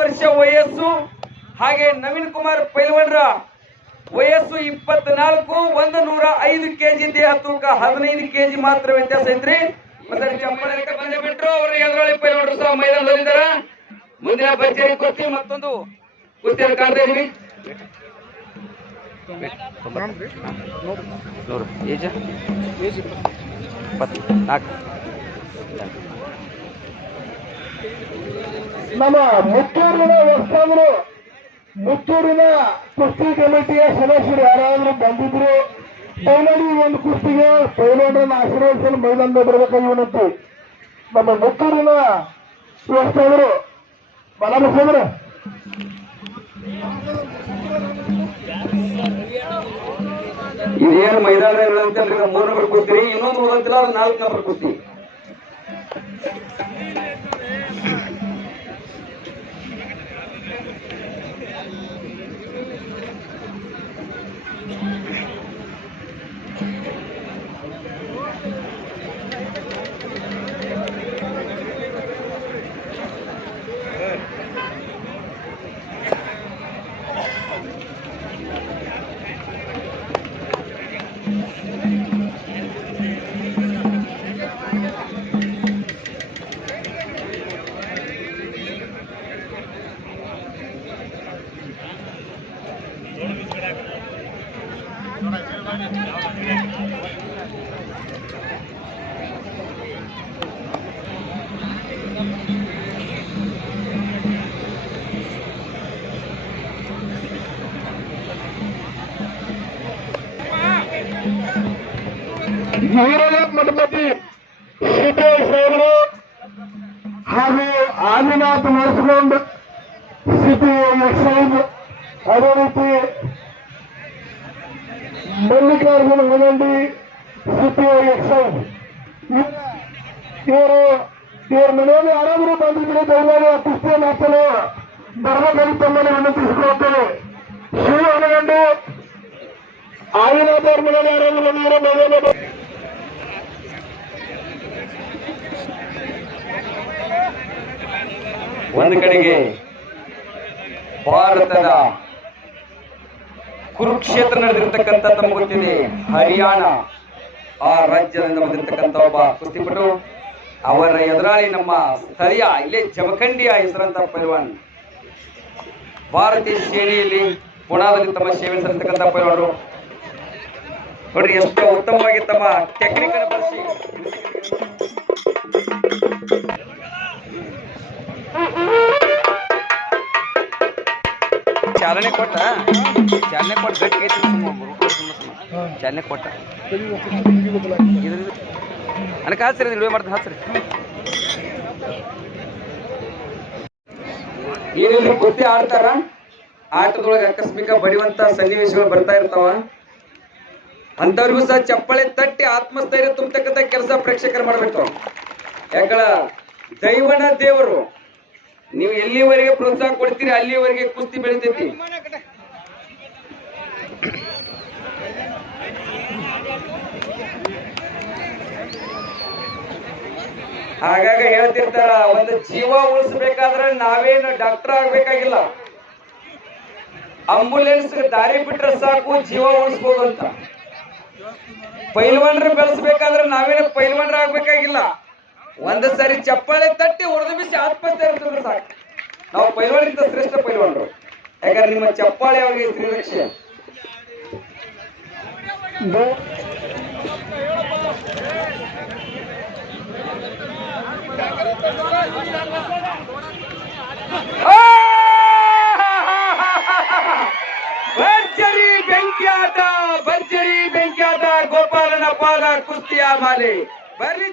ವರ್ಷ ವಯಸ್ಸು. ಹಾಗೆ ನವೀನ್ ಕುಮಾರ್ ಪೈಲ್ವಾನ್ರ ವಯಸ್ಸು 24, 105 ಕೆಜಿ, ದೇಹ ತೂಕ 15 ಕೆಜಿ ಮಾತ್ರ ವ್ಯತ್ಯಾಸ ಐತ್ರಿ. ಬಂದುಬಿಟ್ರು ಅವರು ಎದುರಾಳಿ ಪೈಲ್ವಾನ್ರು ಸಹ ಮೈದಾನದಲ್ಲಿದ್ದಾರೆ. ಮುಂದಿನ ಭರ್ಜರಿ ಕುಸ್ತಿ ಮತ್ತೊಂದು ಕುಸ್ತಿಯನ್ನು ಕಾಣ್ತಾ ಇದೀವಿ. ನಮ್ಮ ಮುತ್ತೂರಿನ ಕುಸ್ತಿ ಕಮಿಟಿಯ ಸದಸ್ಯರು ಯಾರಾದ್ರೂ ಬಂದಿದ್ರು ದಯಮಾಡಿ ಒಂದು ಕುಸ್ತಿಗೆ ಪೈಲ್ವಾನರನ್ನು ಆಶೀರ್ವದಿಸಲು ಮೈದಾನದ ಬರಬೇಕಾಗಿ ವಿನಂತಿ. ನಮ್ಮ ಮುತ್ತೂರಿನ ವಸ್ತಾದರು ಬಲಬಸಂದ್ರ ಇದೇನು ಮೈದಾನ 3 ನಂಬರ್ ಕುಸ್ತಿ, ಇನ್ನೊಂದು ಓದಂತಿಲ್ಲ, ಅದು 4 ನಂಬರ್ ಕುಸ್ತಿ. ಮಠಪತಿ ಸಿದ್ದೇಶ್ ಅವರು ಹಾಗೂ ಆದಿನಾಥ್ ನಡೆಸಿಕೊಂಡು ಸಿಟಿ ಎಕ್ಸೈಜ್, ಅದೇ ರೀತಿ ಮಲ್ಲಿಕಾರ್ಜುನ ಹೊಗಂಡಿ ಸಿಟಿ ಎಕ್ಸೈಜ್, ಇವ್ರ ಮನೆಯಲ್ಲಿ ಯಾರಾದರೂ ಬಂದಿದ್ರೆ ದಯಮಾಡಿ ಆ ಕುಸ್ತಿಯನ್ನು ಹಾಕಲು ಬರಬೇಕಾಗಿ ತಮ್ಮನ್ನು ವಿನಂತಿಸಿಕೊಳ್ಳುತ್ತೇವೆ. ಶಿವ ಹೊನಗಂಡಿ ಆದಿನಾಥ್ ಅವ್ರ ಮನೆಯಲ್ಲಿ ಯಾರಾದರೂ ಬಂದಿದ್ರೆ ಒಂದು ಕಡೆಗೆ ಭಾರತದ ಕುರುಕ್ಷೇತ್ರ ನಡೆದಿರ್ತಕ್ಕಂಥ ತಮಗೆ ಗೊತ್ತಿದೆ, ಹರಿಯಾಣ ಆ ರಾಜ್ಯದಿಂದ ಬಂದಿರತಕ್ಕಂಥ ಒಬ್ಬ ಕುಸ್ತಿಪಟು. ಅವರ ಎದುರಾಳಿ ನಮ್ಮ ಸ್ಥಳೀಯ ಇಲ್ಲೇ ಜಮಖಂಡಿಯ ಹೆಸರಂತ ಪೈಲ್ವಾನ್, ಭಾರತೀಯ ಸೇನೆಯಲ್ಲಿ ಪುಣಾದಲ್ಲಿ ತಮ್ಮ ಸೇವೆ ಸಲ್ಲಿಸತಕ್ಕಂಥ ಪೈಲ್ವಾನರು. ನೋಡ್ರಿ ಎಷ್ಟು ಉತ್ತಮವಾಗಿ ತಮ್ಮ ಟೆಕ್ನಿಕ್ ಅನ್ನು ಬಳಸಿ ಚಾಲನೆ ಕೊಟ್ಟ ಗಟ್ಟಿ ಚಾಲನೆ ಕೊಟ್ಟ ನನಗೆ ಹಚ್ರಿ, ವಿಡಿಯೋ ಮಾಡ್ತಾ ಹಚ್ರಿ. ಏನಿಲ್ಲ ಕುಸ್ತಿ ಆಡ್ತಾರ, ಆಟದೊಳಗೆ ಆಕಸ್ಮಿಕ ಬಡಿಯುವಂತ ಸನ್ನಿವೇಶಗಳು ಬರ್ತಾ ಇರ್ತಾವ. ಅಂತವ್ರಿಗೂ ಸಹ ಚಪ್ಪಳೆ ತಟ್ಟಿ ಆತ್ಮಸ್ಥೈರ್ಯ ತುಂಬತಕ್ಕಂಥ ಕೆಲಸ ಪ್ರೇಕ್ಷಕರು ಮಾಡ್ಬೇಕು. ಯಾಕಂದ್ರ ದೈವನ ದೇವರು, ನೀವು ಎಲ್ಲಿವರೆಗೆ ಪ್ರೋತ್ಸಾಹ ಕೊಡ್ತೀರಿ ಅಲ್ಲಿವರೆಗೆ ಕುಸ್ತಿ ಬೆಳಿತೈತಿ. ಹಾಗಾಗಿ ಹೇಳ್ತಿರ್ತಾರ, ಒಂದು ಜೀವ ಉಳಿಸ್ಬೇಕಾದ್ರೆ ನಾವೇನು ಡಾಕ್ಟರ್ ಆಗ್ಬೇಕಾಗಿಲ್ಲ, ಆಂಬುಲೆನ್ಸ್ ದಾರಿ ಬಿಟ್ರೆ ಸಾಕು ಜೀವ ಉಳಿಸ್ಬೋದು ಅಂತ. ಪೈಲ್ವಾನ್ರು ಬೆಳೆಸ್ಬೇಕಾದ್ರೆ ನಾವೇನು ಪೈಲ್ವಾನ್ರ ಆಗ್ಬೇಕಾಗಿಲ್ಲ, ಒಂದು ಸಾರಿ ಚಪ್ಪಾಳೆ ತಟ್ಟಿ ಹೊಡೆದು ಬಿಸಿ ಆತ್ಮಹತ್ಯೆ ಸಾಕು. ನಾವು ಪೈಲ್ವಾನ್ಗಿಂತ ಶ್ರೇಷ್ಠ ಪೈಲ್ವಾನ್ರು, ಯಾಕಂದ್ರೆ ನಿಮ್ಮ ಚಪ್ಪಾಳೆ ಅವರಿಗೆ ಶ್ರೀರಕ್ಷೆ. ಭರ್ಜರಿ ಬೆಂಕಿಯಾದ ಗೋಪಾಲನ ಪಾದ ಕುಸ್ತಿಯ ಮಾಲೆ ಬರ್ಲಿ.